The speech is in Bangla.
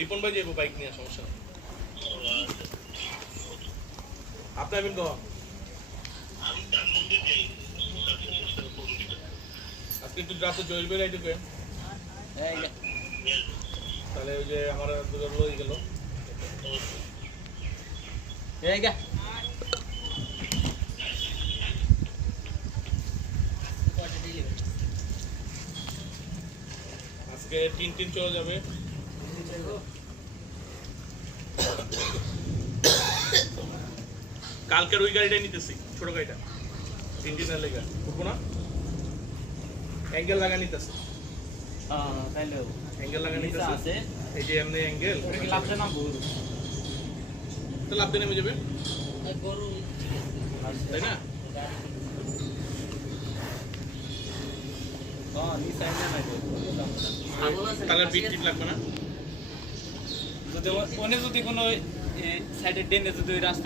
রিপন ভাই যাব বাইক নিয়ে সমস্যা নেই। আপনি আমিন কখন আজকে একটু রাতে জয়েল বের আইটু কেন এই যে, তাহলে ওই যে আমার দুজন লই গেল। এই। আজকে তিন তিন চলে যাবে। কালকের ওই গাড়িটাই নিতেছি ছোট গাড়িটা। তিন দিনের লেগা উঠবো না? অ্যাঙ্গেল লাগা নিতেছে। অ্যাঙ্গেল লাগা নিতেছে। আছে। এই যে এমনি অ্যাঙ্গেল লাভটা না ভুল? তো লাভ দিয়ে নেমে যাবে। তাই না? তাহলে বিট টিট লাগবে না? যদি ওনে যদি কোনো সাইডের ডেনে যদি রাস্তা